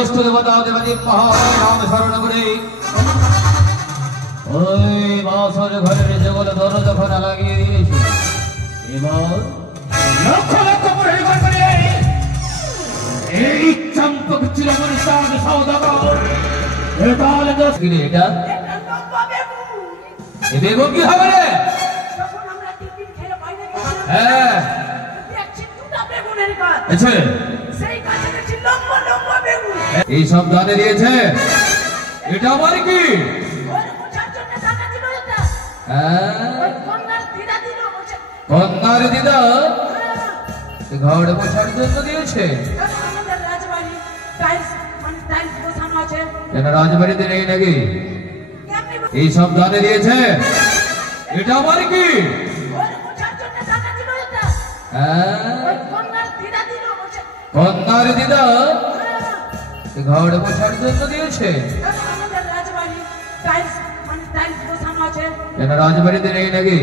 इष्ट देवता देवती नाम शरण करे बासर घरे जगल दर जखन লাগিয়ে দিয়েছে এবার লক্ষ লক্ষ পরিবার করে এই চম্পক চিরমন সাদ সওদাগর এটাল দশ গিরে এটা এ বেগম কি হবে রে তখন আমরা তিন দিন খেলে বাইরে গেছিলাম হ্যাঁ দেখছি দুটা বেগুনের গাছ আছে সেই গাছে দেখছি লম্বা লম্বা বেগুন এই সব দানে দিয়েছে এটা আমার কি কন্যার দিদা ঘর বসার জন্য দিয়েছে রাজবাড়িতে নেই নাকি এই সব দানে দিয়েছে এটা আমার কি কন্যার দিদা ঘর বসার জন্য দিয়েছে রাজবাড়িতে নেই নাকি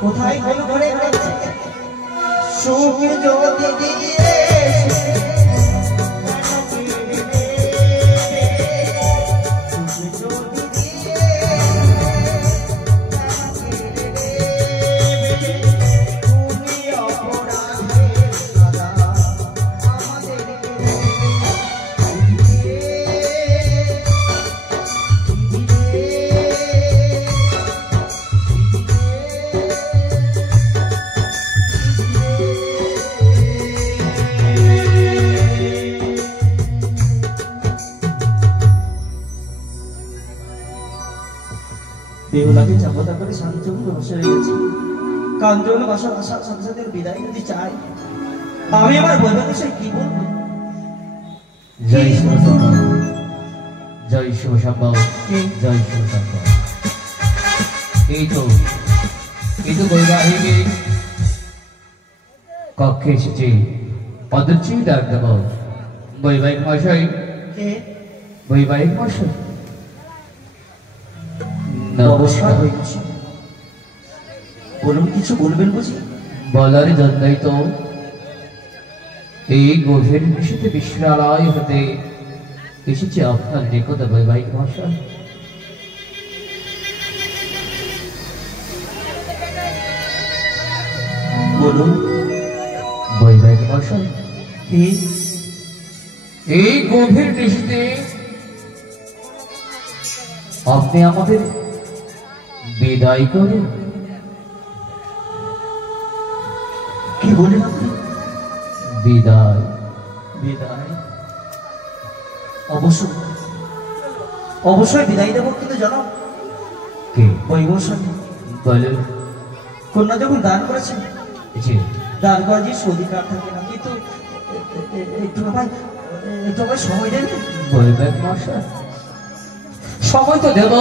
কোথায় ঘরে গেছে সুখ যদি দিয়ে বেহুলাকে চাপতা করে শান্তির বসে রয়েছি। কাঞ্চন বাসার আসার সাথে সাথে বিদায় যদি চাই, আমি আমার বৈবাহিক সে কি বলবো? জয় শিবশম্ভু, জয় শিবশম্ভু, জয় শিবশম্ভু। এই তো বৈবাহিক কক্ষে এসেছে। অদৃশ্যি ডাক দেব। বৈবাহিক মশাই, বৈবাহিক মশাই, নমস্কার। বলুন, কিছু বলবেন বুঝি? বলার জন্যই তো এই গভীর নিশীথে বিশ্রালয় হতে এসেছে আপনার নিকট বৈবাহিক মশাই। বলুন বৈবাহিক মশাই, এই গভীর নিশীথে আপনি আমাদের বিদায় করুন। কি বলেন আপনি? বিদায়? বিদায়? অবশ্যই অবশ্যই বিদায় দেবো, কিন্তু জানো কে? ওই মশাই বলেন। কন্যা যখন দান করেছেন, জি, দান করা যে অধিকার থাকে না, কিন্তু একটু ভাই সময় দেন। বৈবাহিক মশাই, সময় তো দেব,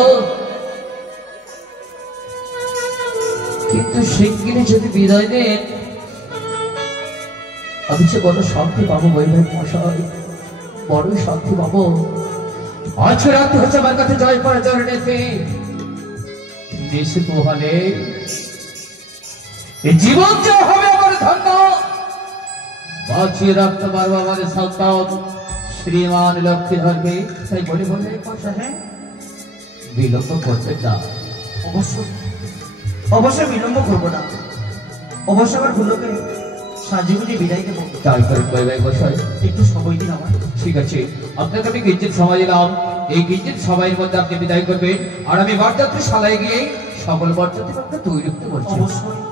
কিন্তু শিগগিরই যদি বিদায় দেন আমি যে বড় শান্তি পাবো। বৈবাহিক মশাই, বড় শান্তি পাবো। আজ রাতে হচ্ছে আমার কাছে জয় পড়া জরনেতে নিশ্চিত হলে জীবন যে হবে আমার ধন্য, বাঁচিয়ে রাখতে পারবো আমাদের সন্তান শ্রীমান লক্ষ্মীধরকে। তাই বলে মশাই, হ্যাঁ, বিলম্ব করতে না। অবশ্যই বিলম্ব করবো না। অবশ্যই আমার গুলোকে সাজিয়ে বিদায় দেবো। তাই করেন বৈবাহিক মশাই, একটু সময় দিন আমার। ঠিক আছে, আপনাকে আমি কিঞ্চিত সময় দিলাম। এই কিঞ্চিত সময়ের মধ্যে আপনি বিদায় করবেন, আর আমি বরযাত্রী শালায় গিয়ে সকল বরযাত্রীকে তৈরি করতে বলছি।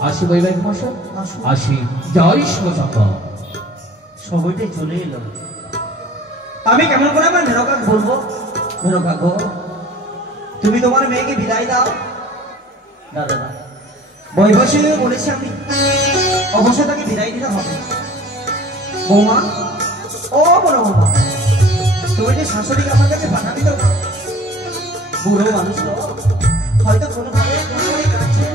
আসি বৈবাহিক মশাই, আসি। জয় শিবশম্ভু। সময়টাই চলে এলো। আমি কেমন করে আমার মেরকাক বলবো? মেরকাক, তুমি তোমার মেয়েকে বিদায় দাও। না দাদা, বৈবাসী বলেছি আমি, অবশ্যই তাকে বিদায় দিতে হবে। বৌমা, ও বড় বৌমা, তুমি যে শাশুড়িকে আমার কাছে পাঠাবি তো? বুড়ো মানুষ তো, হয়তো কোনো ভাবে কাছে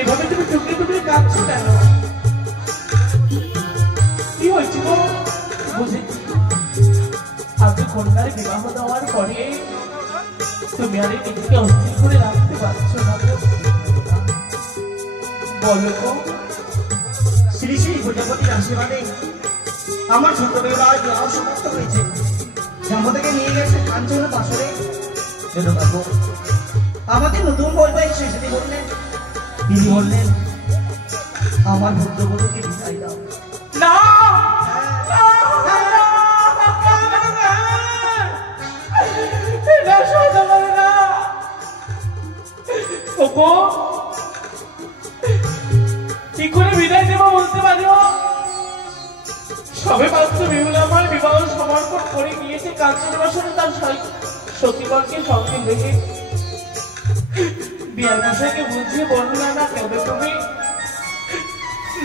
এভাবে তুমি টুকরে টুকরে কাঁদছো কেন? কি হয়েছিল? বুঝেছি, আজকে কন্যার বিবাহ দেওয়ার পরে তুমি আর নিজেকে অস্থির করে রাখতে পারছো না। বলো তো, শ্রী শ্রী প্রজাপতির আশীর্বাদে আমার ছোটবেলায় বিবাহ সমাপ্ত হয়েছে। জাম্বু থেকে নিয়ে গেছে কাঞ্চন বাসরে। আমাদের নতুন বৈবাহিক শেষে বললেন, তিনি বললেন আমার পুত্রবধূকে বিদায় দাও। না, কি করে বিদায় দেবো বলতে পারো? সবে মাত্র বেহুলা আমার বিবাহ সমর্পণ করে গিয়েছে কাঞ্চন বাসনে তার সতীবরকে সঙ্গে রেখে। বিয়ার মশাইকে বুঝিয়ে বললাম না কেন তুমি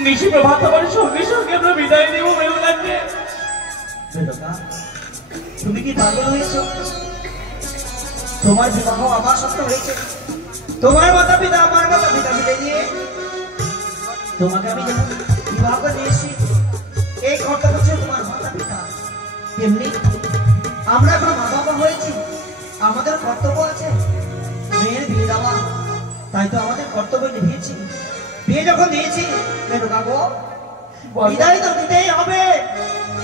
নিশি প্রভাত হবার সঙ্গে সঙ্গে আমরা বিদায় দেবো বেহুলাকে। তুমি কি পাগল হয়েছ? তোমার বিবাহ আমার সাথে হয়েছে। তোমার মাতা পিতা আমার মাতা পিতা মিলে দিয়ে তোমাকে আমি যখন বিবাহ করে নিয়েছি, এই কর্তব্য ছিল তোমার মাতা পিতা। তেমনি আমরা এখন মা বাবা হয়েছি, আমাদের কর্তব্য আছে মেয়ের বিয়ে দেওয়া। তাই তো আমাদের কর্তব্য নিভিয়েছি। বিয়ে যখন দিয়েছি, বিদায় তো দিতেই হবে।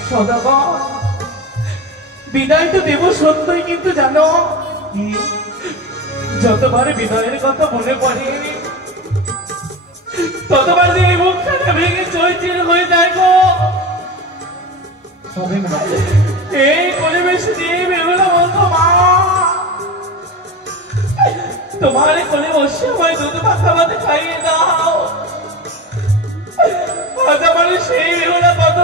সদাগর, বিদায় তো দেব সত্যই, কিন্তু জানো যতবার বিদায়ের কথা মনে পড়ে ততবার যে মুখখানা ভেঙে চৈচির হয়ে যায় গো। এই পরিবেশে দিয়ে বেরোলো বলতো, মা তোমার কোলে বসে আমায় দুধ মাথা মাথা খাইয়ে দাও। আজ আমার সেই বেরোলা কত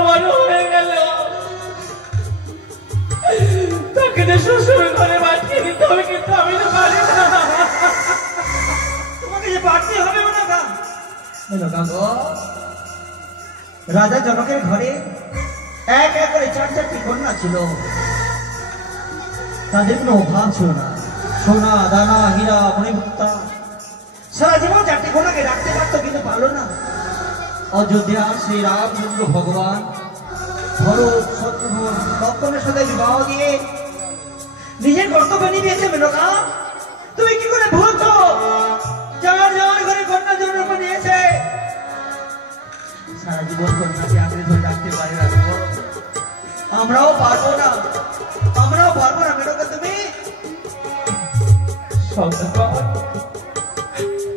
নিজের শ্বশুর ঘরে পাঠিয়ে দিতে হবে, কিন্তু আমি তো পারি না। তোমাকে যে পারতে হবে মেনকা। মেনকা গো, রাজা জনকের ঘরে এক এক করে 4-4টি কন্যা ছিল। তাদের কোনো অভাব ছিল না, সোনা দানা হীরা মণিমুক্তা। সারা জীবন 4টি কন্যাকে রাখতে পারতো, কিন্তু পারলো না। অযোধ্যা শ্রী রামচন্দ্র ভগবান ভরত শত্রুঘ্ন লক্ষ্মণের সাথে বিবাহ দিয়ে নিজের কর্তব্য নিয়েছে। মেনকা, তুমি কি করে ভুলছো? 4 জন ঘরে কন্যা জন্ম নিয়েছে, সারা জীবন কন্যাকে আঁকড়ে ধরে রাখতে পারে না। আমরাও পারবো না, আমরাও পারবো না মেনকা।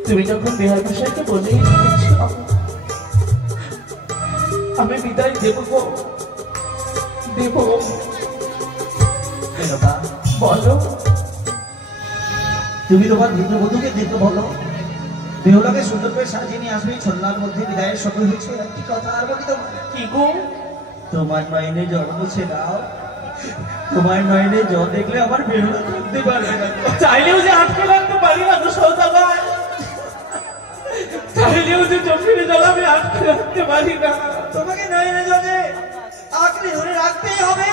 তুমি যখন বিহার মশাইকে বলে আমি বিদায় দেব গো, দেব। মেনকা বলো, তুমি তোমার পুত্রবধূকে দেখতে বলো, বেহুলাকে সুন্দর করে সাজিয়ে নিয়ে আসবে। ছন্নার মধ্যে বিদায়ের সময় হয়েছে। একটি কথা আর বলি তোমার, কি গো? তোমার নয়নে জল মুছে দাও। তোমার নয়নে জল দেখলে আমার বেহুলা থাকতে পারবে না। চাইলেও যে আটকে রাখতে পারি না তো সৌদাগর, চাইলেও যে চোখের জল আমি আটকে রাখতে পারি না। তোমাকে নয়নে জলে আঁকড়ে ধরে রাখতেই হবে।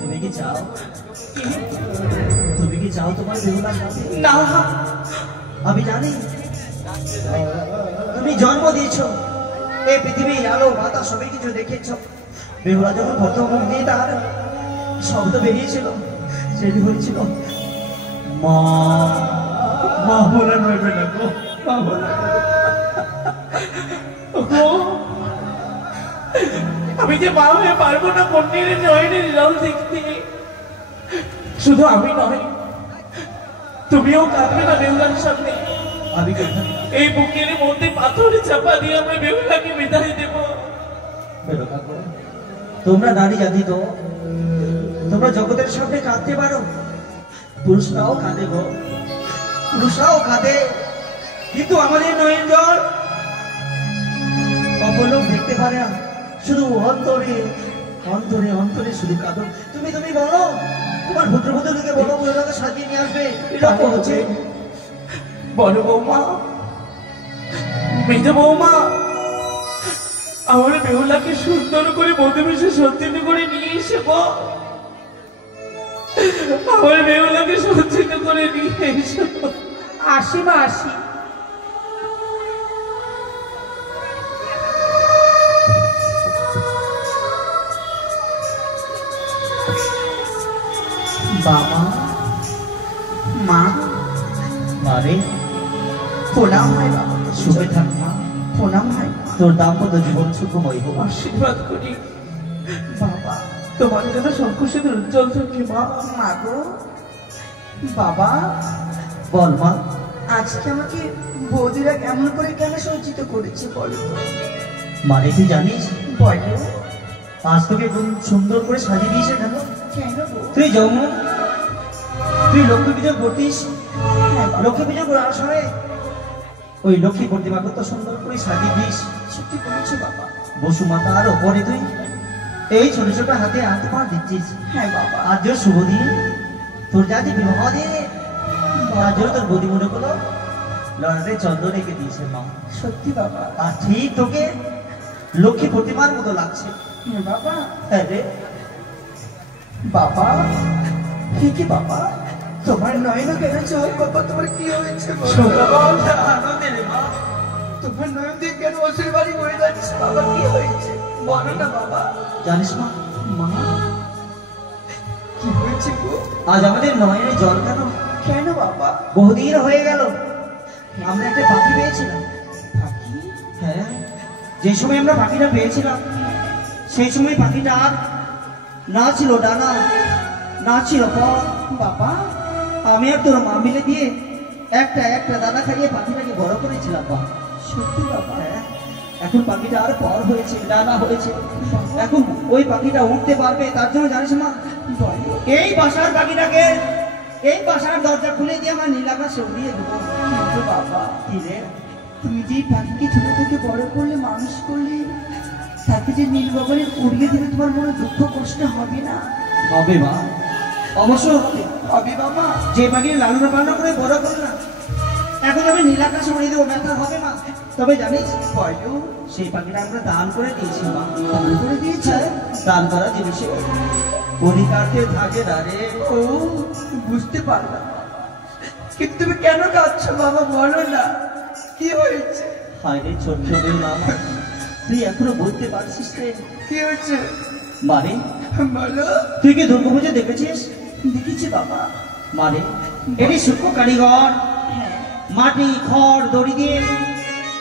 তুমি কি চাও? তুমি কি চাও তোমার বেহুলা সাথে? না, আমি জানি তুমি জন্ম দিয়েছ, এই পৃথিবী আলো বাতাস সবই কিছু দেখেছ। বেহুলা যখন প্রথম মুখ দিয়ে তার শব্দ বেরিয়েছিল, সেটি হয়েছিল মা। মা বলে নইবে না গো, মা বলে। আমি যে মা হয়ে পারবো না কন্যের নয়নের জল দেখতে। শুধু আমি নয়, তুমিও কাঁদবে না বেহুলার সামনে। আমি কেন? এই বুকের মধ্যে পাথর চাপা দিয়ে আমরা বেহুলাকে বিদায় দেব। তোমরা নারী জাতি তো, তোমরা জগতের সামনে কাঁদতে পারো, পুরুষরাও কাঁদে গো, পুরুষরাও কাঁদে। কিন্তু আমাদের নয়ন জল অপলোক দেখতে পারে না, শুধু অন্তরে অন্তরে অন্তরে শুধু কাঁদো। তুমি তুমি বলো, তোমার পুত্রবধূকে বলো বেহুলাকে সাজিয়ে নিয়ে আসবে। এরকম হচ্ছে। বড় বৌমা, মেজ বৌমা, আমার বেহুলাকে সুন্দর করে মধুমিশে সজ্জিত করে নিয়ে এসে গো, আমার বেহুলাকে সজ্জিত করে নিয়ে এসো। আসি মা, আসি। বাবা মা, মারে প্রণাম হয় বাবা, সুখে থাক মা। প্রণাম হয় তোর দাম্পত্য জীবন সুখময় হোক। আশীর্বাদ করি বাবা। তোমার যেন শঙ্কুশের উজ্জ্বল থাকে মা। মা গো, বাবা বল মা। আজকে আমাকে বৌদিরা কেমন করে কেন সজ্জিত করেছে বলো তো? মানে তুই জানিস বলো আজ তোকে খুব সুন্দর করে সাজিয়ে দিয়েছে কেন? কেন গো? তুই যেমন তুই লক্ষ্মী পুজো করতিস, হ্যাঁ বাবা, লক্ষ্মী পুজো করার সময় ওই লক্ষ্মী প্রতিমাকে তো সুন্দর করে সাজিয়ে দিস। সত্যি বলেছো বাবা। বসুমাতার ওপরে তুই এই ছোট ছোট হাতে হাত পা দিচ্ছিস। হ্যাঁ বাবা, আজ যে শুভ দিন, তোর যা যে বিবাহ দিন, তার জন্য তোর বৌদি মনে করলো লড়াতে চন্দ্র রেখে দিয়েছে মা। সত্যি বাবা। আর ঠিক তোকে লক্ষ্মী প্রতিমার মতো লাগছে। হ্যাঁ বাবা। হ্যাঁ রে বাবা ঠিকই বাবা, তোমার নয়ন কেন জল বাবা? তোমার কি হয়েছে আনন্দে রে মা। তোমার নয়ন দিয়ে কেন অসুর বাড়ি বয়ে যাচ্ছে বাবা? কি হয়েছে বলো না বাবা। জানিস মা, মা কি হয়েছে গো? আজ আমাদের নয়নে জল কেন? কেন বাবা? বহুদিন হয়ে গেল আমরা একটা পাখি পেয়েছিলাম। পাখি? হ্যাঁ, যে সময় আমরা পাখিটা পেয়েছিলাম সেই সময় পাখিটা আর না ছিল ডানা, না ছিল পর। বাবা আমি আর তোর মা মিলে দিয়ে একটা একটা দানা খাইয়ে পাখিটাকে বড় করেছিলাম মা। সত্যি বাবা? হ্যাঁ, এখন পাখিটা আর পর হয়েছে, ডানা হয়েছে, এখন ওই পাখিটা উঠতে পারবে। তার জন্য জানিস মা, বলো। এই বাসার পাখিটাকে এই বাসার দরজা খুলে দিয়ে আমার নীল আকাশে উড়িয়ে দেবো। কিন্তু বাবা কি রে? তুমি যে পাখিকে ছোট থেকে বড় করলে, মানুষ করলে, তাকে যে নীল বাবারে উড়িয়ে দিলে তোমার মনে দুঃখ কষ্ট হবে না? হবে মা, অবশ্য হবে। হবে বাবা। যে পাখির লালন পালন করে বড় করলাম, এখন আমি নীলাকাশে উড়িয়ে দেবো, ব্যথা হবে মা। তবে জানিস বলো। সেই পাখিটা আমরা দান করে দিয়েছি মা। দান করে দিয়েছে? দান করা জিনিসে অধিকারকে থাকে না রে। ও, বুঝতে পারলাম। কিন্তু তুমি কেন কাঁদছো বাবা, বলো না কি হয়েছে? হায় রে ছোট্ট বেহুলা আমার, তুই এখনো বলতে পারছিস রে? কি হয়েছে মানে বলো। তুই কি দুর্গাপুজো দেখেছিস? দেখেছি বাবা। মানে এটি সূক্ষ্ম কারিগর মাটি খড় দড়ি দিয়ে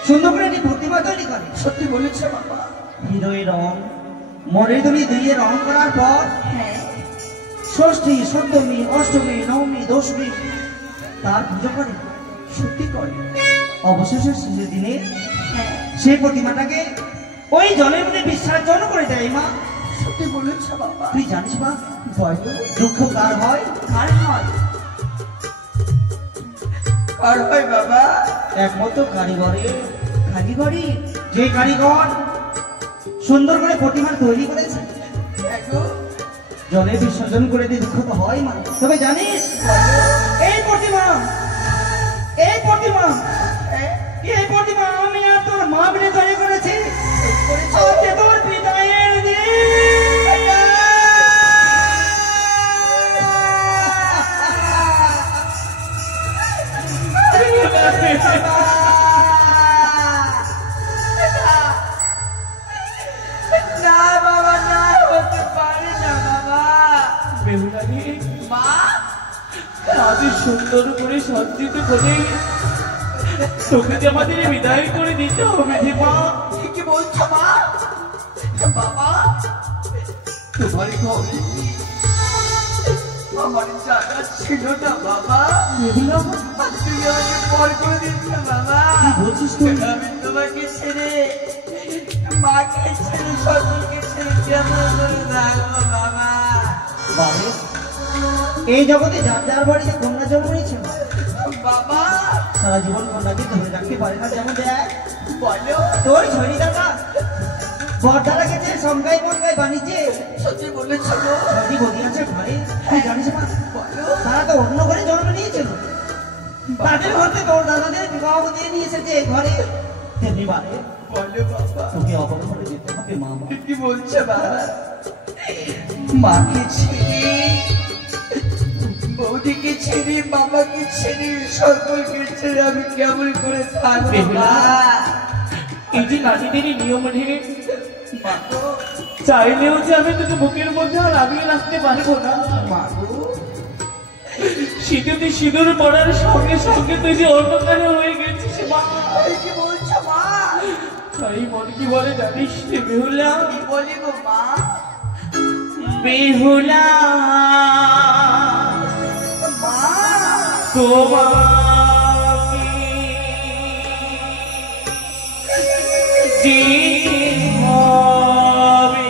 সুন্দর করে একটি প্রতিমা তৈরি করে। সত্যি বলেছো বাবা? হৃদয়ের রং মনের দড়ি দিয়ে রং করার পর ষষ্ঠী সপ্তমী অষ্টমী নবমী দশমী তার পুজো করে। সত্যি করে? অবশেষে শেষের দিনে সেই প্রতিমাটাকে ওই জলের মধ্যে বিসর্জন করে দেয় মা। সত্যি বলেছো বাবা? তুই জানিস মা বলো। দুঃখ কার হয়? কার হয়? কার হয় বাবা? একমাত্র কারিগরের। কারিগরি? যে কারিগর সুন্দর করে প্রতিমা তৈরি করেছে, দেখো জলে বিসর্জন করে দিয়ে দুঃখ তো হয় মা। তবে জানিস এই প্রতিমা এই প্রতিমা এই প্রতিমা আমি আর তোর মা মিলে তৈরি করেছি। আজকে তোর বিদায়ের দিন। না বাবা, না হতে পারে না বাবা। বেহুলারি মা, আজ সুন্দর করে সজ্জিত করে তোকে যে আমাদের বিদায় করে দিতে হবে রে মা। কি বলছো মা? বাবা, তোমার ঘরে আমার জায়গা ছিল না বাবা। বেহুলা, আজ তুমি আমাকে পর করে দিচ্ছ বাবা। কি বলছিস তুই? আমি তোমাকে ছেড়ে, মাকে ছেড়ে, সকলকে ছেড়ে কেমন করে থাকবো বাবা? বাবা, এই জগতে যার যার বাড়িতে কন্যা জন্ম নিয়েছে বাবা সারা জীবন কন্যাকে ধরে রাখতে পারে না। যেমন দেখ বলো। তোর ঝরি দাদা বর্দারা গেছে সংখ্যায় বনগায় বাণিজ্যে, সত্যি বলেছো গো? ছটি বদি আছে ঘরে। তুই জানিস মা বলো। তারা তো অন্য ঘরে জন্ম নিয়েছিল, তাদের মধ্যে তোর দাদাদের বিবাহ দিয়ে নিয়ে এসেছে ঘরে। তেমনি বারে বলো বাবা। তোকে অপরাধ করে যেতে হবে মা। কি বলছে বাবা? মাকে ছেড়ে, বৌদিকে ছেড়ে, বাবাকে ছেড়ে, সকলকে ছেড়ে আমি কেমন করে থাকবো? বেহুলা। এই যে নারীদেরই নিয়ম রে, চাইলেও যে আমি তোকে বুকের মধ্যে আর আগিয়ে রাখতে পারবো না। শীতেতে সিঁদুর পড়ার সঙ্গে সঙ্গে তুই যে অন্ধকারে হয়ে গেছিস মা। কি বলছো মা? তাই মন কি বলে জানিস রে বেহুলা? কি বলি গো মা? বেহুলা মা, তোমাকে যে হবে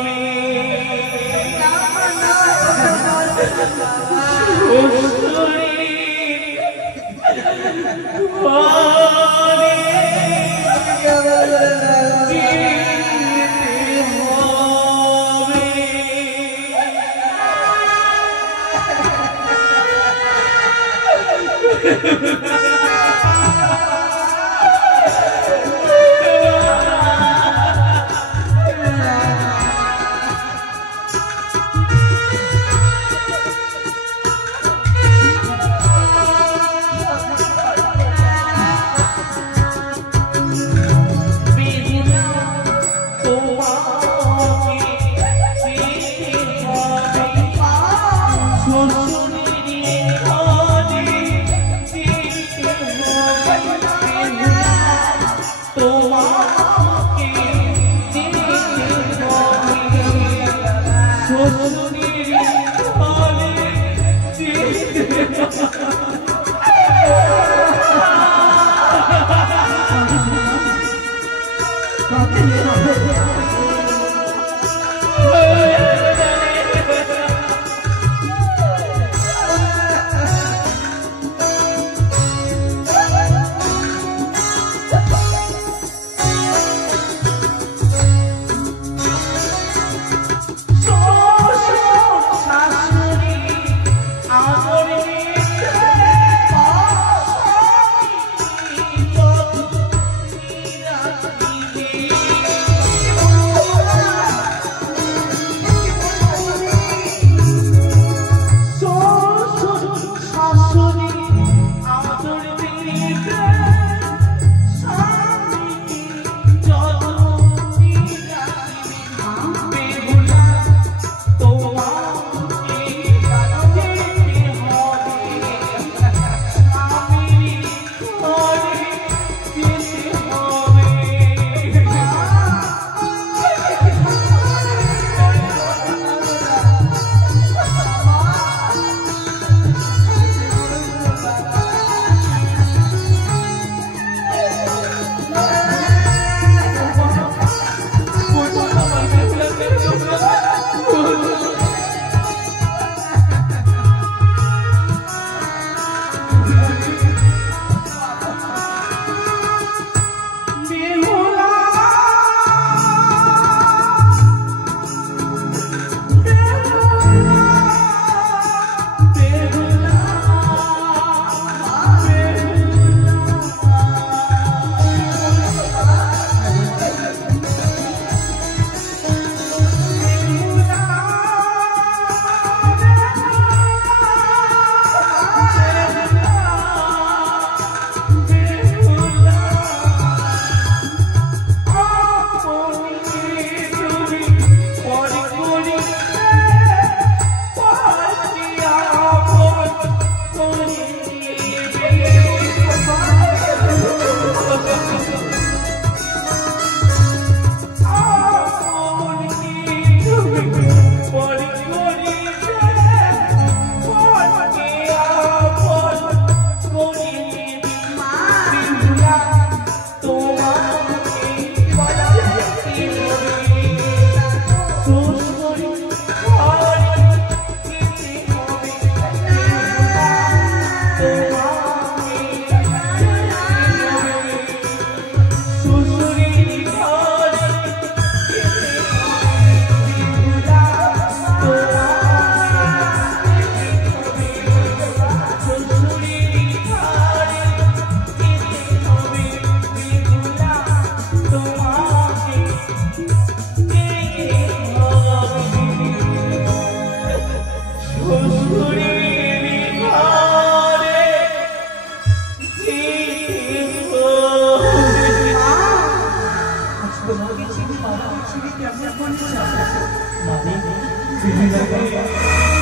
ছিড়ে কেমন করে যাবো? মানে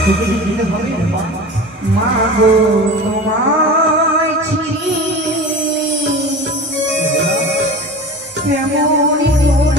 তোকে যে দিতে হবে রে মা। মা গো তোমায় ছিড়ে কেমন করে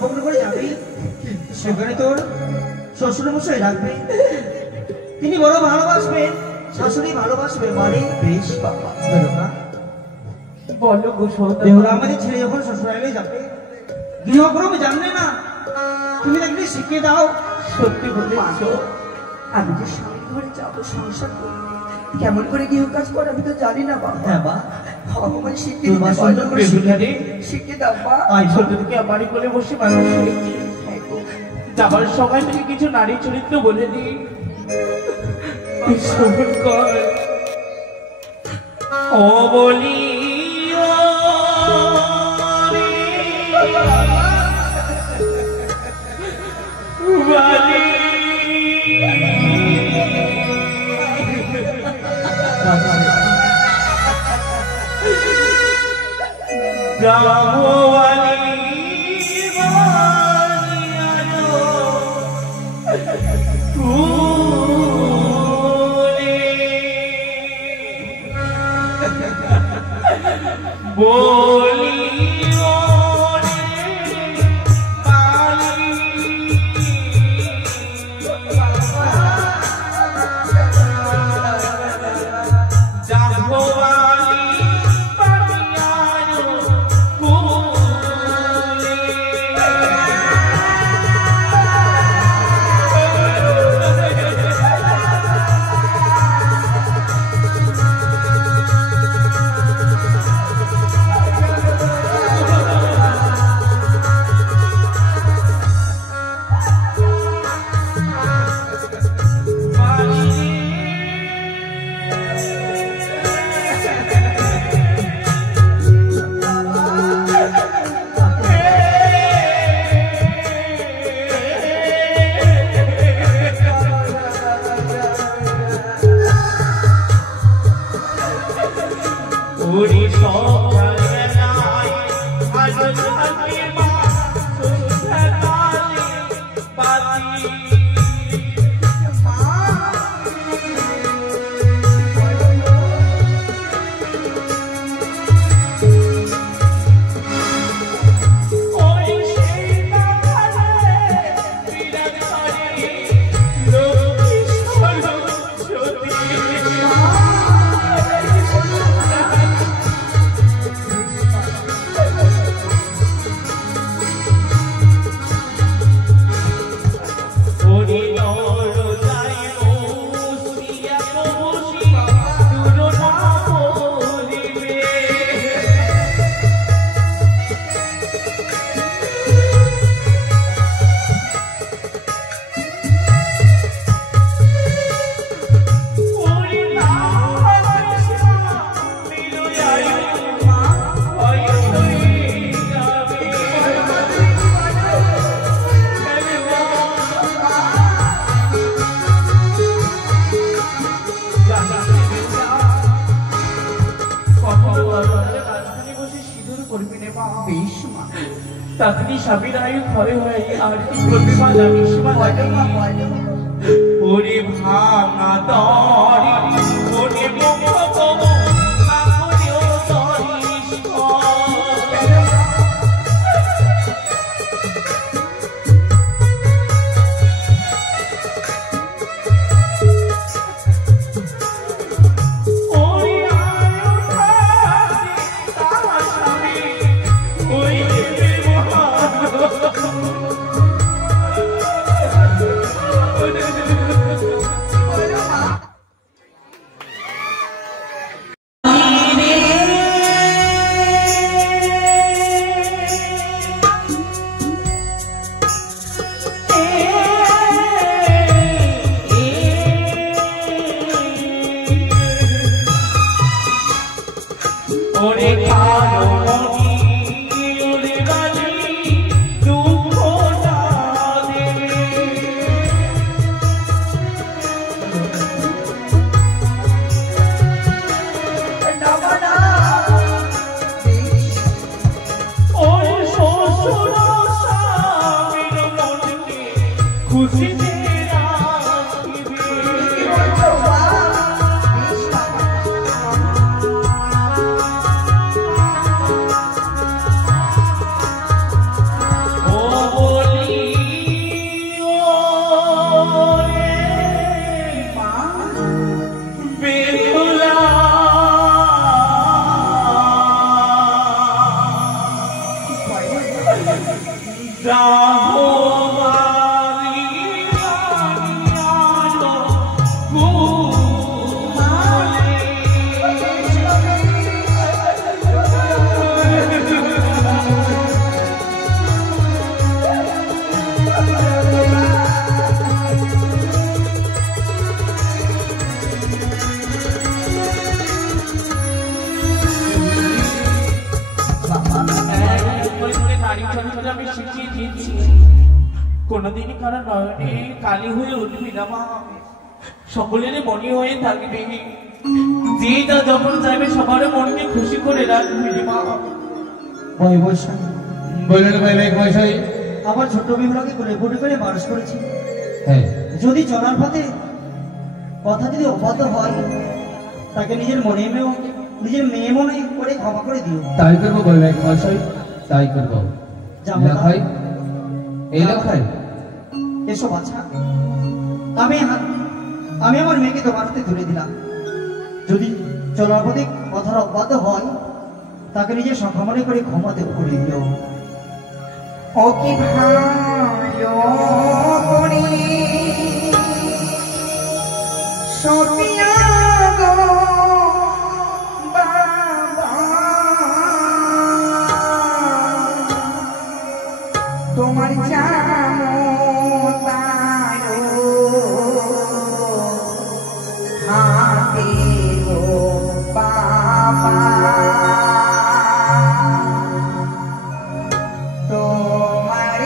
পড়ে করে সেখানে তোর শ্বশুরমশাই রাখবে, তিনি বড় ভালোবাসবেন, শাশুড়ি ভালোবাসবে, মানে বেশ বাবা বলো গো দেহরা আমাদের ছেলে যখন শ্বশুরালয়ে যাবে, গৃহক্রম জানলে না, তুমি তাকে শিখিয়ে দাও। সত্যি বলেছ, আমি যে স্বামীর ঘরে যাবো সংসার করবো, কেমন করে গৃহ কাজ করে আমি তো জানি না বাবা। হ্যাঁ বা আমাকে শিখিয়ে দিতে পারো, শিখিয়ে দাও বা। ছোট থেকে আমারই কোলে বসে মানুষ হয়েছি, যাবার সময় থেকে কিছু নারী চরিত্র বলে দিই, শ্রবণ কর। ও বলি ওরে সকালবেলায় আজ থাকে মা সন্ধ্যাকালে বাতি তাকনি স্বামীর আয়ু ক্ষয় হয় আর কি করবে মা জানিস মা ওরে ভাঙা দড়ি ওরে মুখ কমো না করেও দড়িস কোনদিনই কারণ নয়নে কালি হয়ে উঠবি না মা সকলের মনে হয়ে থাকবি যে যা যখন চাইবে সবার মনকে খুশি করে রাখবি মা বললেন বৈবাহিক মশাই আমার ছোট বিমলাকে কোলে কোলে করে মানুষ করেছি হ্যাঁ যদি চলার পথে কথা যদি অবাধ্য হয় তাকে নিজের মেয়ে মনে করে ক্ষমা করে দিও। তাই করবো বৈবাহিক মশাই তাই করবো। লেখাই এই লেখাই এসো বাচ্চা আমি আমার মেয়েকে তোমার হাতে তুলে দিলাম। যদি চলার পথে কথার অবাধ্য হয় তাকে নিজের সংখ্যা মনে করে ক্ষমা করে দিও। ও কি ভালো করে সপিয়া গো বাবা তোমার হাতে গো বাবা তোমার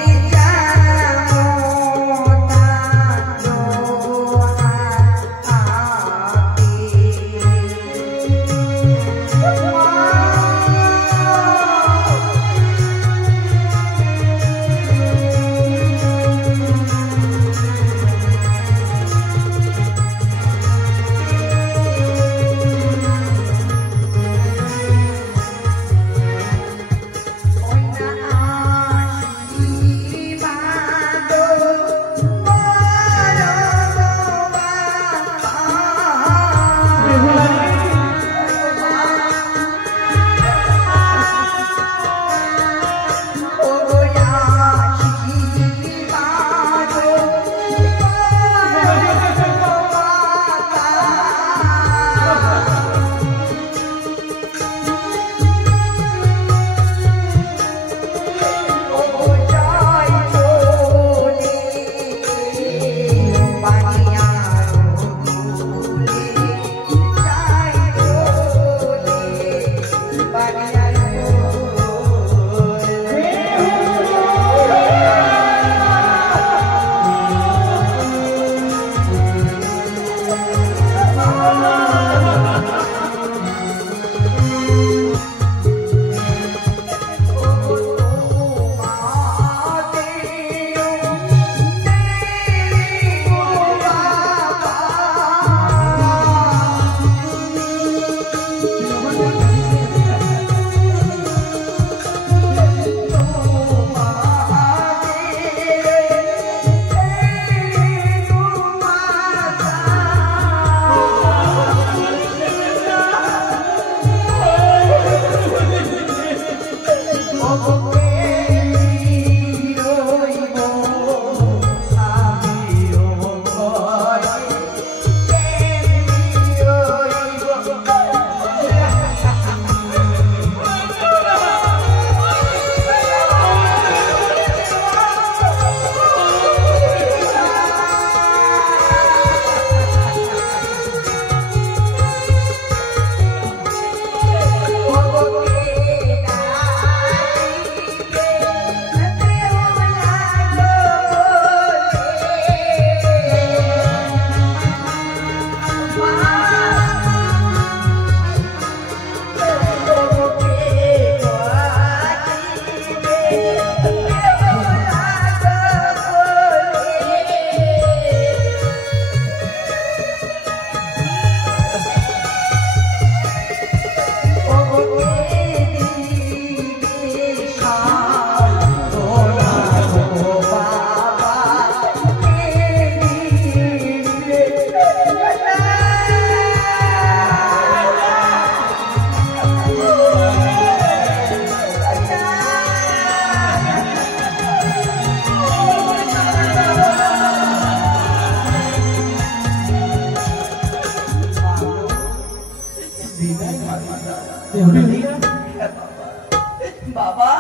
বাবা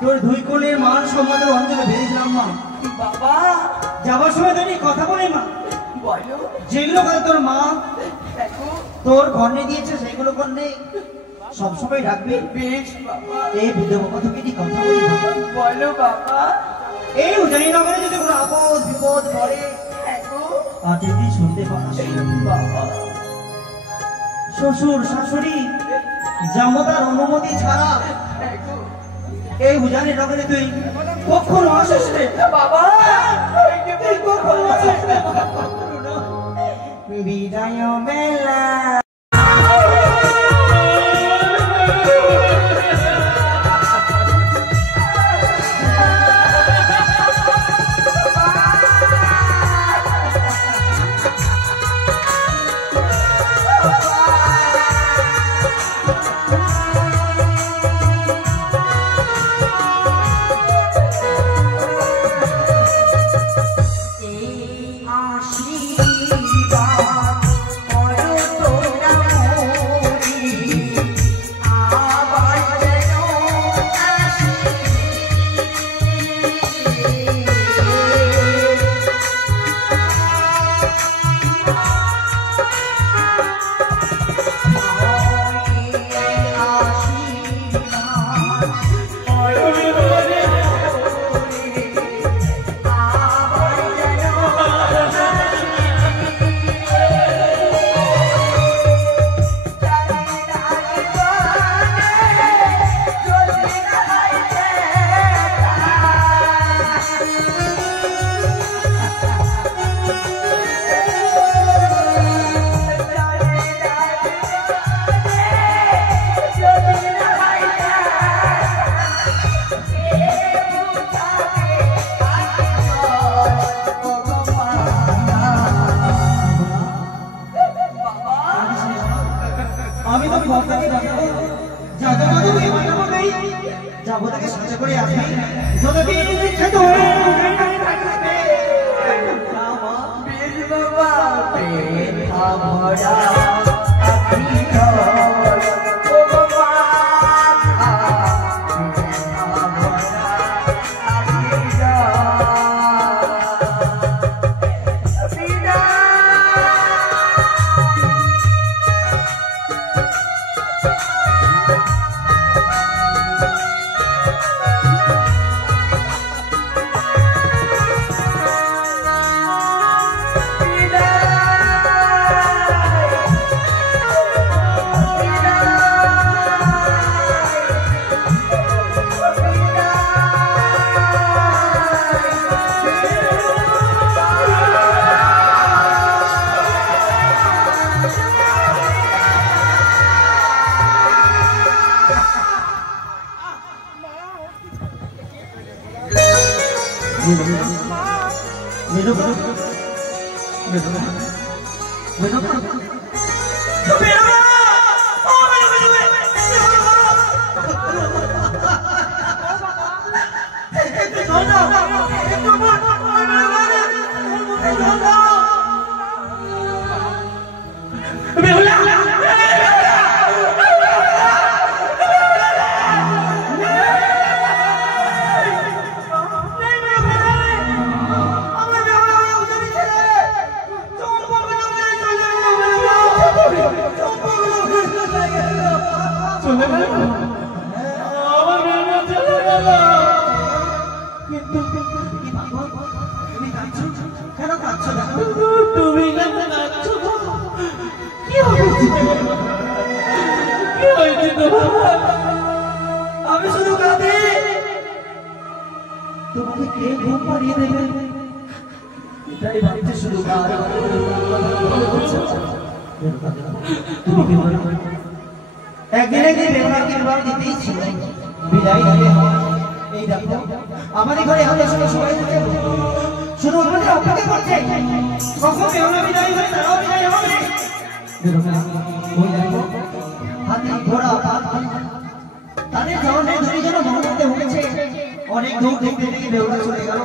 তোর দুই কোণের মান সম্মানের অঞ্চলে বেরিয়েছিলাম মা। বাবা যাবার সময় তোর কথা বলে মা, বলো যেগুলো কথা তোর মা দেখো তোর কর্ণে দিয়েছে সেগুলো কর্ণে সবসময় রাখবি। বেশ বাবা এই বিধবা কথা কি কথা বলি বাবা? বলো বাবা এই উজানি নগরে যদি কোনো আপদ বিপদ পড়ে দেখো আর যদি শুনতে পাস বাবা শ্বশুর শাশুড়ি জামতার অনুমতি ছাড়া দেখো এই উজানি নগরে তুই কখনো আসিস রে বাবা তুই কখনো আসিস রে। বিদায় মেলা আমি তো ভক্তকে জানাবো যাদবকে মানাবো নেই যাবো তাকে সাথে করে আসি যতদিন বিখ্যাত হয়ে বেশ বাবা বেথা ভরা আখি ঘর ও বাবা বেথা ভরা আখি ঘর বিদায় আমি শুধু কাঁদি তোমাকে কে ঘুম পাড়িয়ে দেবে এটাই ভাবতে শুরু তুমি কি বলো একদিন একদিন বেমাকে বিবাহ দিতেই ছিল বিদায় দিতে এই দেখো আমাদের ঘরে আমাদের সঙ্গে সবাই থাকে শুধু আমাদের অপেক্ষা করছে কখন বেহনা বিদায় হয়ে তারাও বিদায় হবে ওই দেখো হাতি ঘোড়া তাদের জন্যে দুইজন মনোমতে হয়েছে অনেক দূর দেখতে দেখে বেহুলা চলে গেল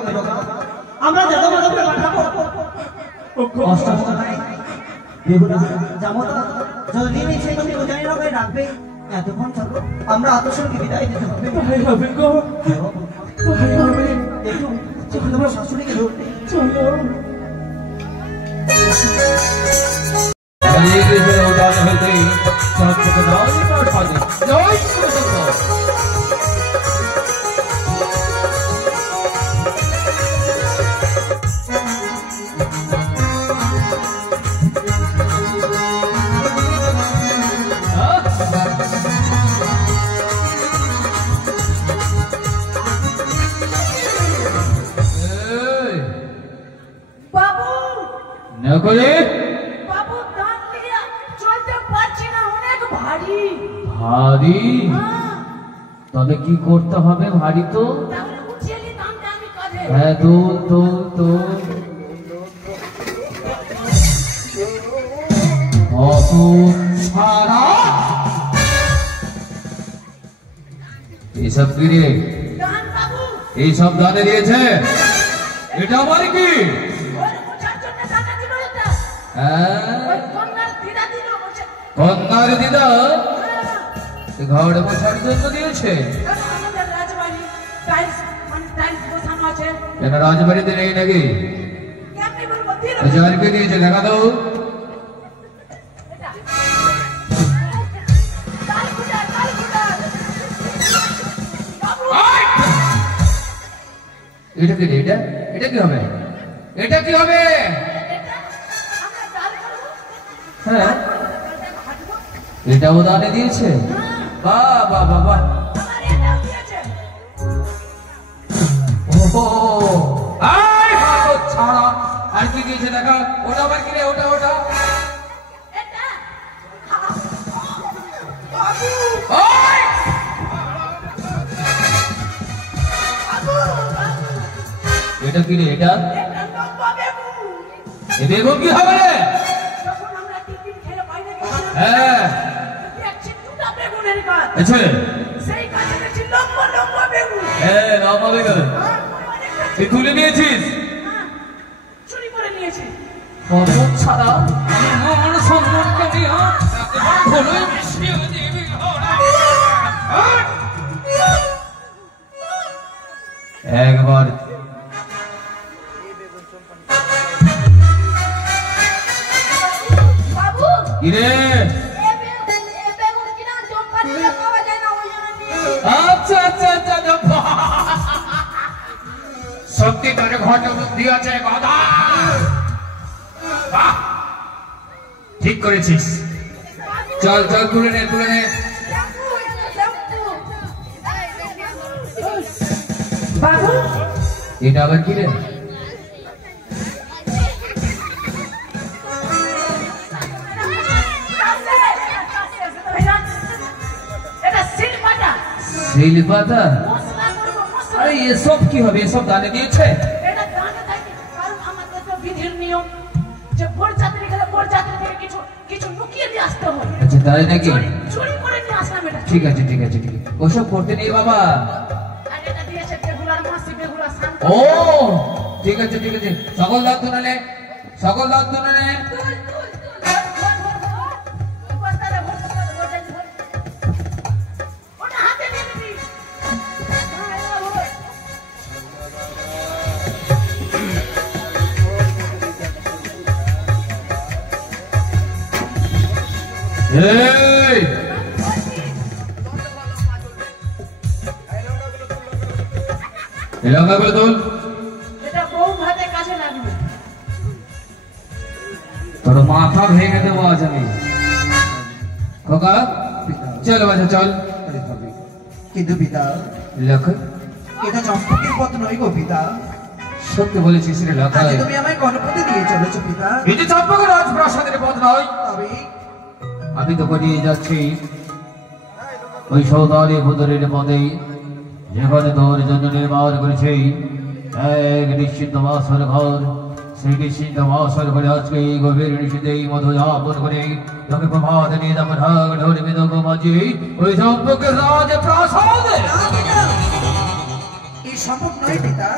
আমরা যত মাধবকে পাঠাবো বেহুলা জামতা যতদিন এই সেই উজানি নগরে রাখবে এতক্ষণ চলো আমরা আদর্শকে বিদায় দিতে হবে। তাই হবে গো, তাই হবে। দেখো যখন তোমার শাশুড়িকে ধরবে চলো। চালিয়ে গিয়েছিল উড়ান হইতেই চম্পকের রাজ প্রাসাদে। জয় শ্রীকৃষ্ণ। বাবু নকলে বাবু দাঁত দিয়ে চলতে পারছি না, অনেক ভারী। ভারী? হ্যাঁ, তবে কি করতে হবে ভারী তো? তাহলে উঠিয়ে নিতাম যে আমি কাঁধে। হ্যাঁ তো তো তো অত ছাড়া এইসব কি রে? দান বাবু, এইসব দানে দিয়েছে? এটা আমার কি? ওর মোছার জন্য দানা দিল এটা। হ্যাঁ, ওই কন্যার দিদা দিল মোছা। কন্যার দিদা হ্যাঁ, ঘর মোছার জন্য দিয়েছে? কারণ আমাদের রাজবাড়ি টাইলস মানে টাইলস বসানো আছে। কেন রাজবাড়িতে নেই নাকি? কেমনি বলবো দিল হাজারকে দিয়েছে, দেখা দাও। এটা। কালকুটা কালকুটা। বাবু এটা কি রে? এটা এটা কি হবে? এটা কি হবে? এটা আমরা ডাল করব। হ্যাঁ, ডালটা ভাজবো। এটাও দানে দিয়েছে? হ্যাঁ, বাহ বাহ বাহ বাহ। আমার এটাও দিয়েছে। ওহো, আয় বাবা ছাড়া। আর কি দিয়েছে দেখা? ওটা আবার কি রে? ওটা ওটা এটা বাবু ওই! বাবু এটা কি রে? এটা এটা লম্বা বেগু। এ বেগুন কি হবে রে? যখন আমরা টিফিন খেলে বাইরে গেছিলাম, হ্যাঁ, দেখছি দুটা বেগুনের গাছ। আচ্ছা। সেই গাছে দেখছি লম্বা লম্বা বেগুন। হ্যাঁ, লম্বা বেগুন। হ্যাঁ, অনেকটা তুই তুলে নিয়েছিস? হ্যাঁ, চুরি করে নিয়েছি। কত ছাড়া আমার সম্মানটা নিয়ে একেবারে ভুলোই মিশিয়ে দিবি ঘোড়া। একবার বাবু কিরে? এ বেগুন কিনা জম্পা দিলে পাওয়া যায় না, ওই জন্য নিয়েছি। আচ্ছা আচ্ছা আচ্ছা জব্বা। সত্যি তোর ঘটে বুদ্ধি আছে গাধা। বাহ, ঠিক করেছিস। চল চল তুলে নে তুলে নে। বাবু এটা আবার কি রে? এটা সিলপাটা। শিলপাতা? মশলা করবো, মশলা। আরে এসব কি হবে? এসব দানে দিয়েছে? এটা দানে থাকে, কারণ আমাদের তো বিধির নিয়ম যে বরযাত্রী গেলে বরযাত্রী থেকে কিছু কিছু লুকিয়ে দিয়ে আসতে হয়। আচ্ছা তাই নাকি? চুরি করে নিয়ে আসলাম এটা। ঠিক আছে ঠিক আছে ঠিক আছে, ওসব করতে নেই বাবা। আর এটা দিয়েছে বেহুলার মাসি, বেহুলা শান্ত। ও ঠিক আছে ঠিক আছে, সকল দাঁত তুলে নে, সকল দাঁত তুলে নে। তুল, তুল, তুল, ধর, ধর, ধর, ধর। বস্তাটা ভর, ধর, ধর, ধর, ধর। ওটা হাতে নিয়ে নিবি। হ্যাঁ, এবার ধর। এই এই লঙ্কাগুলো তুল। এটা বউ ভাতে কাজে লাগবে। তোর মাথা ভেঙে দেবো আজ আমি। খোকা চল বাজা চল। কিন্তু পিতা লক্ষ্য এটা চম্পকের পথ নয় গো পিতা। সত্যি বলেছিস রে লক্ষ্য। আজ তুমি আমায় গণপতি দিয়ে চলেছো পিতা। এই যে চম্পকের রাজপ্রাসাদের পথ নয়, তবে আমি তো করিয়ে যাচ্ছি ওই সৌদারি ভুদরের পদে, যেখানে তোর জন্য নির্মাণ করেছে এক নিশ্চিন্ত বাসর ঘর। সেই নিশ্চিন্ত বাসর ঘরে আজকে এই গভীর নিশীথে মধু যাপন করে তোকে প্রভাত নিয়ে যেমন হাগ ঢোল বিদক মাঝি ওই চম্পকের রাজপ্রাসাদে। এই সম্ভব নয় পিতা।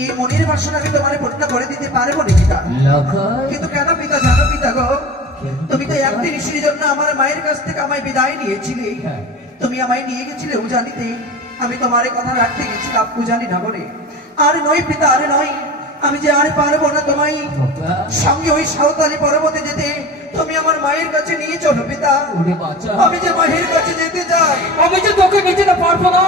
এই মনের বাসনা আমি তোমার পূর্ণ করে দিতে পারবো না পিতা। লক্ষ্য কিন্তু কেন পিতা জানো পিতা? পিতা গো, তুমি তো একদিন সেই জন্য আমার মায়ের কাছ থেকে আমায় বিদায় নিয়েছিলে। তুমি আমায় নিয়ে গেছিলে উজানিতে, আমি তোমার কথা রাখতে গেছিলাম উজানি নগরে। আর নয় পিতা, আর নয়, আমি যে আর পারবো না তোমায় সঙ্গে ওই সাঁওতালি পর্বতে যেতে। তুমি আমার মায়ের কাছে নিয়ে চলো পিতা। আমি যে মায়ের কাছে যেতে চাই। আমি যে তোকে নিতে পারবো না।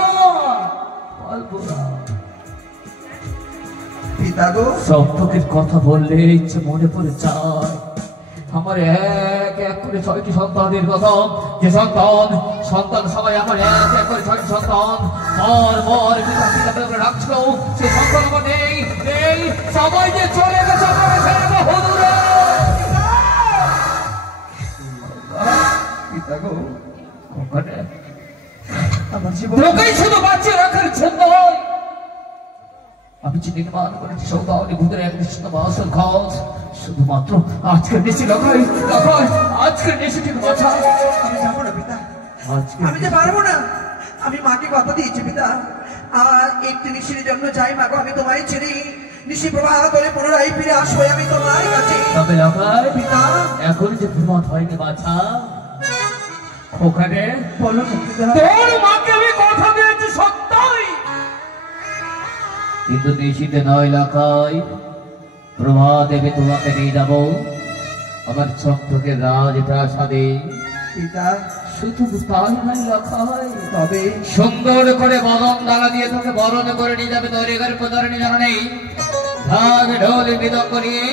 পিতা গো, সম্পর্কের কথা বললে ইচ্ছে মনে পড়ে যায় আমার এক এক করে 6টি সন্তানের কথা। যে সন্তান সবাই আমার এক এক করে 6টি সন্তান পর পিতা পিতা করে রাখছো, সে সন্তান আমার নেই। সবাই যে চলে গেছে পিতা গো, আমার জীবন লোকেই শুধু বাঁচিয়ে রাখার জন্য আমি যে নির্মাণ করেছি সৌদাগরী ভূতের এক নিশ্চিত বাসর ঘর, শুধুমাত্র আজকের নিশি লগাই আজকের নিশি ঠিক বাঁচা। আমি যাবো না পিতা, আমি যে পারবো না। আমি মাকে কথা দিয়েছি পিতা, আর একটি নিশির জন্য যাই মা গো, আমি তোমায় ছেড়ে নিশি প্রবাহ করে পুনরায় ফিরে আসবো আমি তোমার কাছে। তবে লগাই পিতা, এখন যে ঘুমত হয়নি বাছা, ওখানে বলো পিতা। তোর মাকে আমি কথা দিয়েছি সত্যই, কিন্তু নিশিতে নয় লাখাই প্রভা দেবে তোমাকে নিয়ে যাবো আমার চক্রকে রাজপ্রাসাদে। পিতা, শুধু তাই নয় লাখাই, তবে সুন্দর করে বরণ ডালা দিয়ে তোকে বরণ করে নিয়ে যাবে তৈরি করে প্রচারণী জানা নেই। ঢাক ঢোল মৃদঙ্গ নিয়ে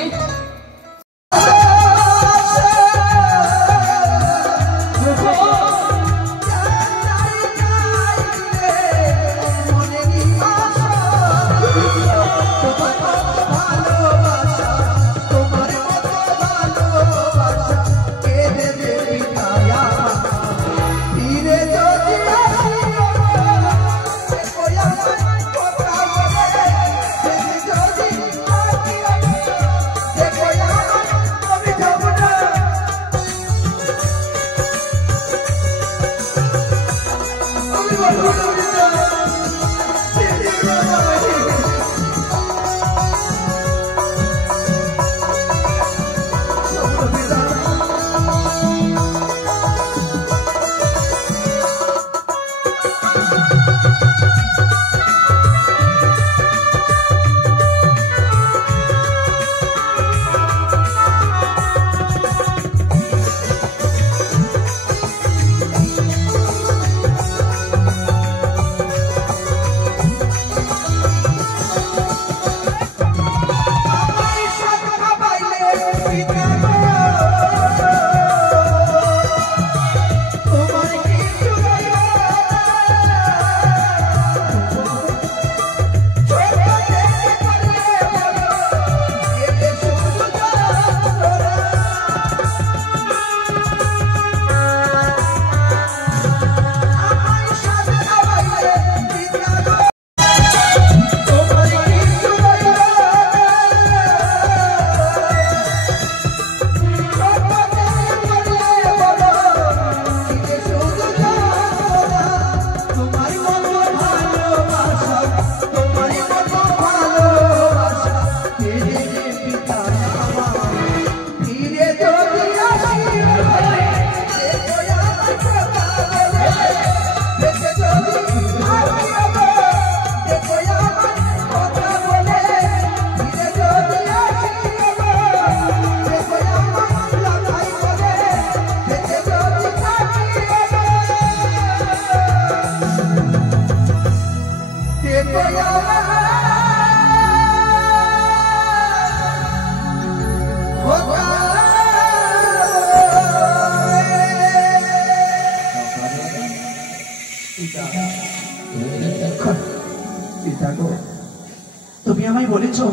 তুমি আমায় বলেছো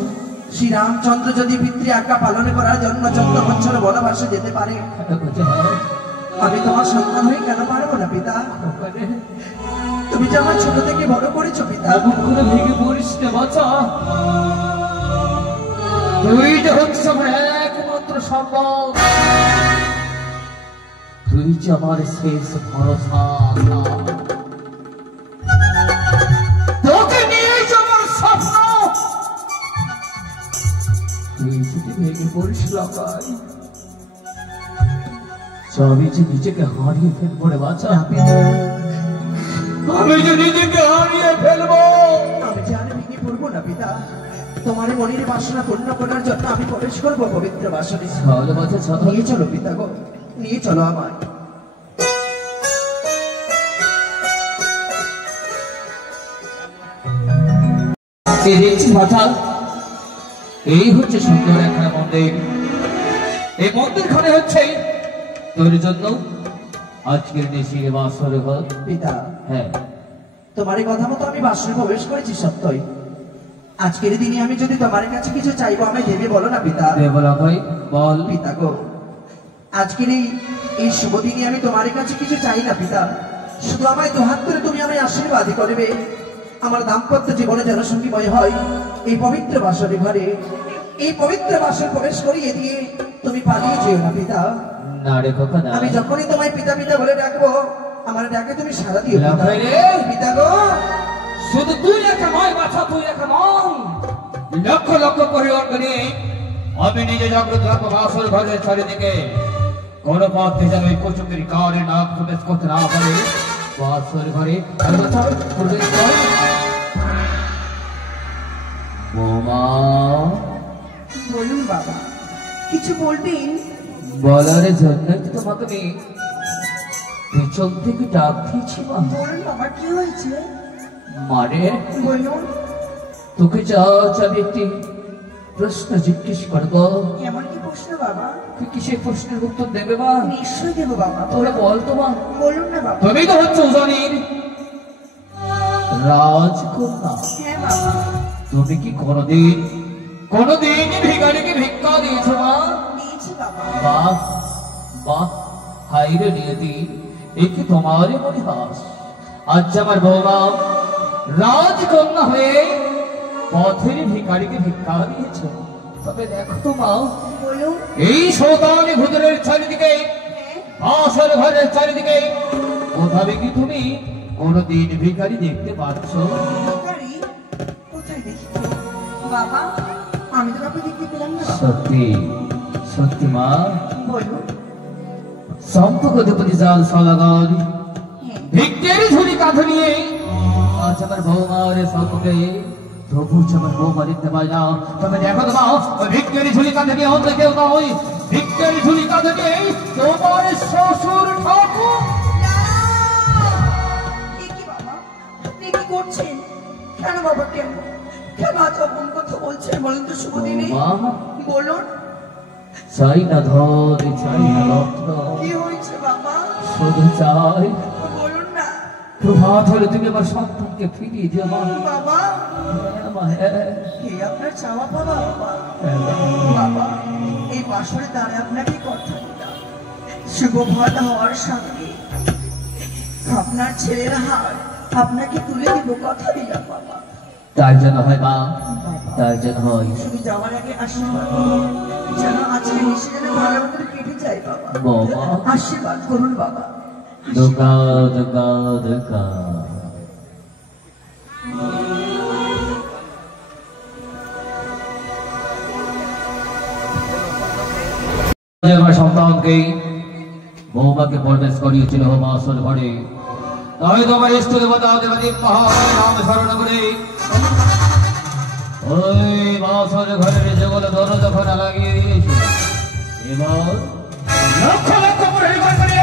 শ্রীরামচন্দ্র যদি পিতৃ আজ্ঞা পালন করার জন্য 14 বছর বনবাসে যেতে পারে, আমি তোমার সন্তান হয়ে কেন পারবো না পিতা? তুমি যে আমার ছোট থেকে বড় করেছো পিতা। ভেঙে পড়িস না বাচ্চা, তুই যে হচ্ছে আমার একমাত্র সম্ভব, তুই যে আমার শেষ ভরসা, তোকে নিয়ে আমার স্বপ্ন, তুই যদি ভেঙে পড়িস লাগাই সবই যে নিজেকে হারিয়ে ফেলবো রে বাচ্চা। আমি যে নিজেকে হারিয়ে ফেলবো। আমি যে আর ভেঙে পড়বো না পিতা, তোমার মনের বাসনা পূর্ণ করার জন্য আমি প্রবেশ করবো পবিত্র বাসনে। তাহলে বাচ্চা ছাত্র নিয়ে চলো পিতা গো, নিয়ে চলো আমায়। মাথা এই হচ্ছে সুন্দর একটা মন্দির। এই মন্দির খানে হচ্ছে তোর জন্য আজকের দেশে বাসর ঘর। পিতা, হ্যাঁ, তোমার এই কথা মতো আমি বাসনে প্রবেশ করেছি সত্যই। আজকের দিনে আমি যদি তোমার কাছে কিছু চাইবো আমি দেবে বলো না পিতা? বলা ভাই বল। পিতা গো, আজকের এই শুভ দিনে আমি তোমার কাছে কিছু চাই না পিতা, শুধু আমায় দুহাত করে তুমি আমায় আশীর্বাদই করবে। আমার দাম্পত্য জীবনে যেন সঙ্গীময় হয় এই পবিত্র বাসরে ঘরে। এই পবিত্র বাসর প্রবেশ করিয়ে দিয়ে তুমি পালিয়ে যেও না পিতা। না রে খোকা না। আমি যখনই তোমায় পিতা পিতা বলে ডাকবো, আমার ডাকে তুমি সাড়া দিও না পিতা। ভাই রে। পিতা গো, শুধু তুই রেখে নয় বাছা, তুই রেখে নয়, লক্ষ লক্ষ পরিবার নিয়ে আমি নিজে জাগ্রত থাকবো বাসর ঘরের চারিদিকে। কোন পথে যেন এই কুচুকের কারে না প্রবেশ করতে না পারে বাসর ঘরে। প্রবেশ কর বৌমা। বলুন বাবা, কিছু বলবেন? বলার জন্য তো তোমাকে আমি পেছন থেকে ডাক দিয়েছি। বলুন বাবা, কি হয়েছে? মানে বলুন। তোকে যা আমি একটি প্রশ্ন জিজ্ঞেস করবো। এমন কি প্রশ্ন বাবা? তুই কি সেই প্রশ্নের উত্তর দেবে বা? নিশ্চয়ই দেবো বাবা। তোরা বল তো মা। বলুন না বাবা। তুমি তো হচ্ছে উজানির রাজকন্যা। হ্যাঁ বাবা। তুমি কি কোনদিন ভিখারিকে ভিক্ষা দিয়েছো মা? দিয়েছি বাবা। বাহ বাহ, হাই রে নিয়তি, এ কি তোমারই পরিহাস। আজ আমার বৌমা রাজকন্যা হয়ে পথের ভিখারিকে ভিক্ষা দিয়েছ। তবে দেখো তো মা, বলুন। এই শৌতানি ভূতের চারিদিকে, বাসর ঘরের চারিদিকে কোথাবে কি তুমি কোনদিন ভিখারি দেখতে পাচ্ছ? ভিখারি? কোথায় দেখি বাবা? আমি তো কাউকে দেখতে পেলাম না। সত্যি সত্যি মা। বলুন। সম্পর্কপতি জাল সলাগর হ্যাঁ। ভিক্ষের ঝুড়ি কাঁধে নিয়ে আজ আমার বৌমার সম্পর্কে তবু আমার বৌমা দেখতে পাই না। তবে দেখো তো মা, ওই ভিক্ষের ঝুড়ি কাঁধে নিয়ে অন্য কেউ নয়, ভিক্ষের ঝুড়ি কাঁধে নিয়ে তোমার শ্বশুর ঠাকুর। কি বাবা, আপনি কি করছেন? কেন বাবা, কেন কেন আজ অপন কথা বলছেন বলুন তো শুভ দিনে? মা, বলুন। চাই না ধন, চাই না রত্ন, কি হয়েছে বাবা? শুধু চাই বলুন না। প্রভাত হলে তুমি আমার সন্তানকে ফিরিয়ে দিও মা। বাবা, হ্যাঁ মা, হ্যাঁ। কি আপনার চাওয়া পাওয়া বাবা? হ্যাঁ মা। বাবা, এই বাসরে দাঁড়ায় আপনাকে কথা দিলাম, শুভ ভাতা হওয়ার সঙ্গে আপনার ছেলের হার আপনাকে তুলে দিব, কথা দিলাম বাবা। তাই যেন হয় মা, তাই যেন হয়। শুধু যাওয়ার আগে আশীর্বাদ যেন আজকে নিশে যেন ভালো মতো কেটে যায় বাবা। বাবা। আশীর্বাদ করুন বাবা। দুর্গা দুর্গা দুর্গা। আমার সন্তানকে বৌমাকে প্রবেশ করিয়েছিল বাসর ঘরে। তাই তোমার ইষ্ট দেবতা দেবাদী মহারাজ নাম স্মরণ করে ওই বাসর ঘরের যেগুলো দরজা খোলা লাগিয়ে দিয়েছে। এবার লক্ষ লক্ষ পরিবার করে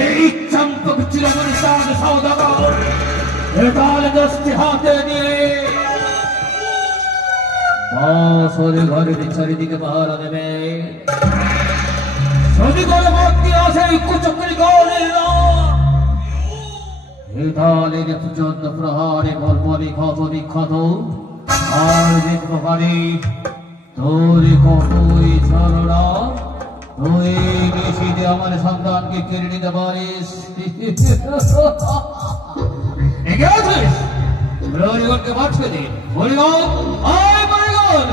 এই চম্পক চিরমণি সাধ সৌদাগর একাল দশটি হাতে নিয়ে বাসর ঘরের চারিদিকে পাহারা দেবে। যদি কোনো ভক্তি আছে কুচক্রি গৌরীর হেতালের প্রচন্ড প্রহারে বলব বিক্ষত বিক্ষত আর দেখবো পারি তোর কতই ছলনা। তুই বেশিতে আমার সন্তানকে কেড়ে নিতে পারিস। এগিয়ে আছিস, হরিগণকে বাঁচবে দিন। হরিগণ আয়, হরিগণ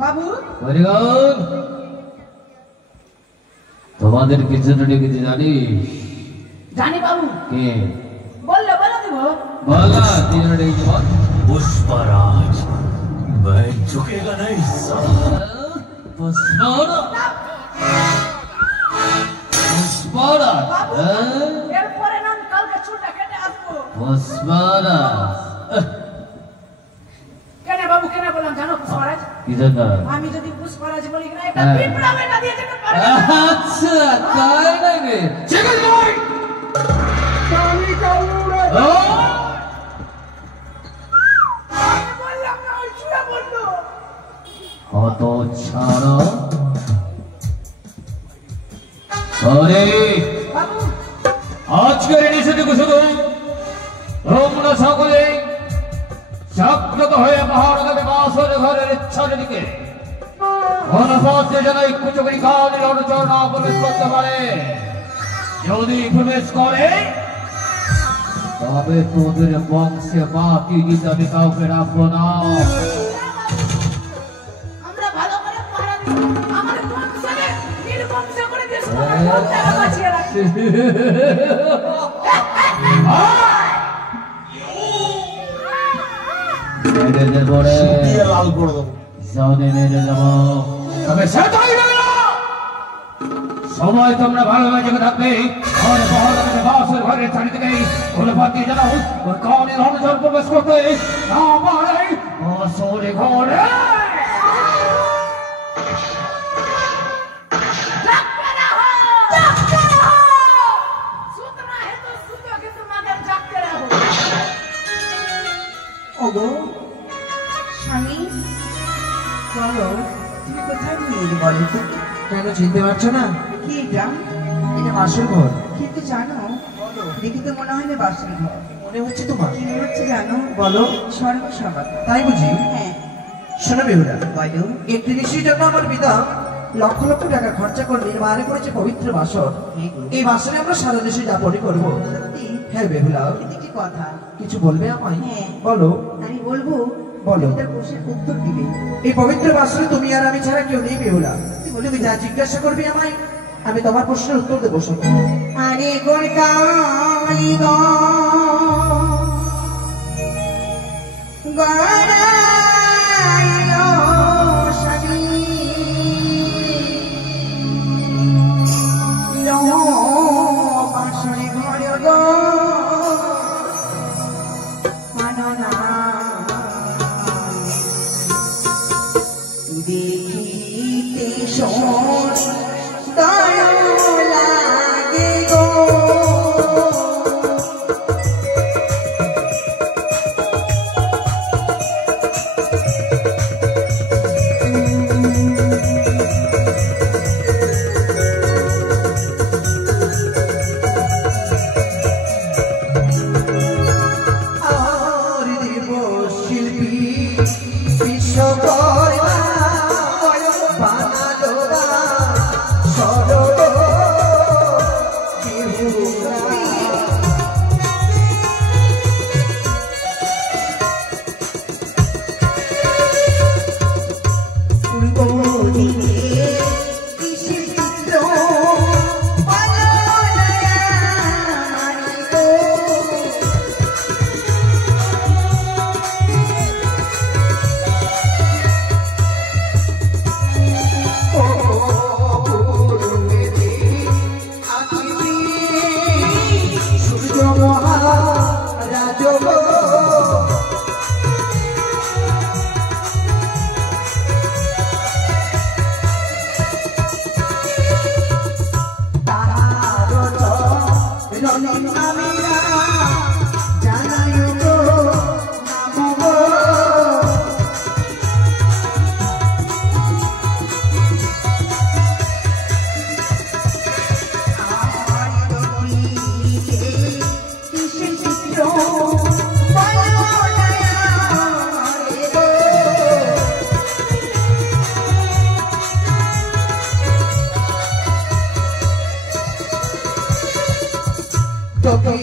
বাবু, তোমাদের কিছু ডেকেছি জানিস? জানি বাবু কে বললে বলে দিব বলা তিন মিনিট বল पुष्पराज मैं झुकेगा नहीं साला। পুষ্পরাজ বাবু এরপরে নাম কালকে চুলটা কেটে আসবো পুষ্পরাজ কেন বাবু কেন বললাম জানো পুষ্পরাজ কি জানা আমি যদি পুষ্পরাজ বলি না এটা হ্যাঁ। পিঁপড়া বেটা দিয়ে যেতে পারে না। আচ্ছা তাই নাকি ঠিক আছে ভাই আমি কাউরে ও আমি বললাম না ওই চুড়া বললো কত ছাড়া আরে বাবু আজকের নিষেধকে শুধু তোমরা সকলে জাগ্রত হয়ে মহারাজাকে বাসর ঘরের ইচ্ছার দিকে গণপথে যেন কুচকরি কালের অনুচর না প্রবেশ করতে পারে যদি প্রবেশ করে তবে তোদের বংশে বাকি গীত আমি কাউকে রাখবো না আমরা ভালো করে পাহারা দিই আমার বংশকে নির্বংশ করে দিয়ে সবাই বাঁচিয়ে রাখি মেরে দেবো রে দিয়ে লাল করে দেবো জানে মেরে দেবো তবে সেটাই নয় না সময় তোমরা ভালোভাবে জেগে থাকবে ঘরে মহারাজাকে বাসের ঘরের চারিদিকে কোনো পাতি জানাও ওই কানের অনুচর প্রবেশ করতে না পারে বাসরে ঘরে জাগতে রহো জাগতে রহো সুতনা হে তো সুতো কিন্তু মাদের জাগতে রহো ওগো স্বামী বলো তুমি কোথায় নিয়ে বলো তো কেন চিনতে পারছো না কি এটা এটা বাসর ঘর কিন্তু জানো দেখি তো মনে হয় না বাসন ঘর মনে হচ্ছে তোমার কি মনে হচ্ছে জানো বলো স্বর্গসভা তাই বুঝি হ্যাঁ শোনো বেহুলা বলো এই 30 জন্য আমার পিতা লক্ষ লক্ষ টাকা খরচা করে নির্মাণ করেছে পবিত্র বাসর এই বাসরে আমরা সারা দেশে যাপনই করবো সত্যি হ্যাঁ বেহুলা কিন্তু কি কথা কিছু বলবে আমায় হ্যাঁ। বলো আমি বলবো বলো। তুমি তার প্রশ্নের উত্তর দিবে এই পবিত্র বাসরে তুমি আর আমি ছাড়া কেউ নেই বেহুলা তুমি যা জিজ্ঞাসা করবি আমায় আমি তোমার প্রশ্নের উত্তর দেবো শোনো আরে কোন কালী দেখিতে শোন দয়া লাগে গো আর দেব শিল্পী বিশ্বকর্মা বানালো সরল বেহুলা তোকে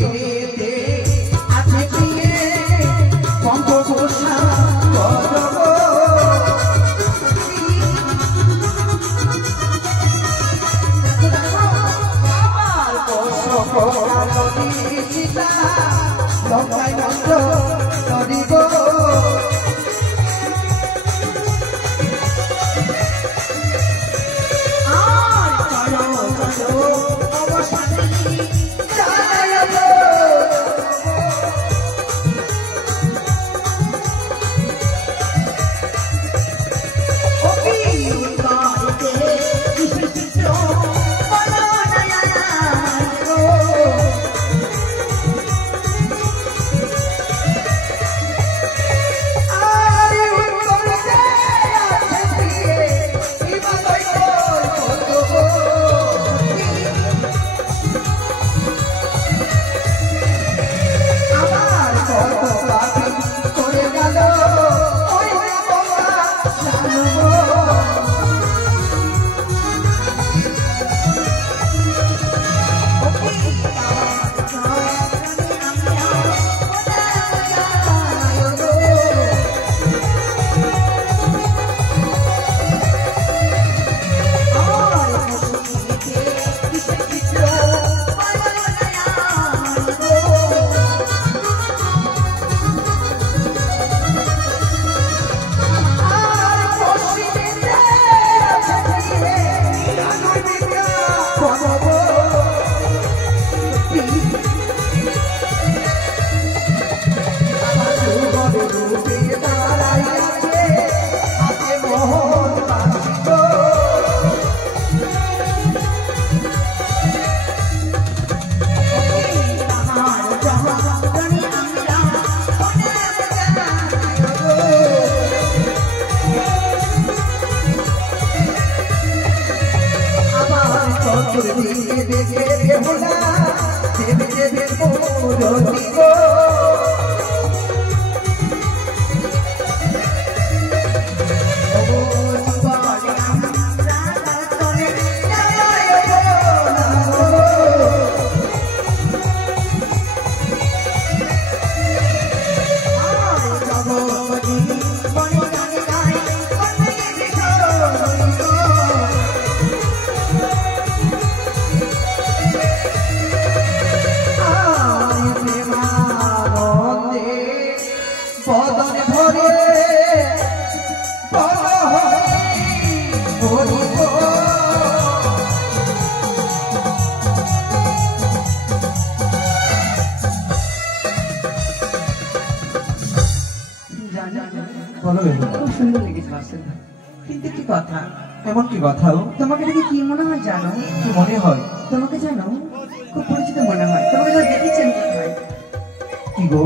আছে দিয়ে পঙ্কঘোষা করব আমার কষ্ট সীতা লঙ্কায় নষ্ট করিব আর চলো চলো অবসানে জানাইব খুব সুন্দর লেগেছে মাস্টার। কিন্তু কি কথা? এমন কি কথা? তোমাকে দেখে কি মনে হয় জানো? কি মনে হয়? তোমাকে জানো খুব পরিচিত মনে হয়। তোমাকে দেখেছেন মনে হয়। কি গো?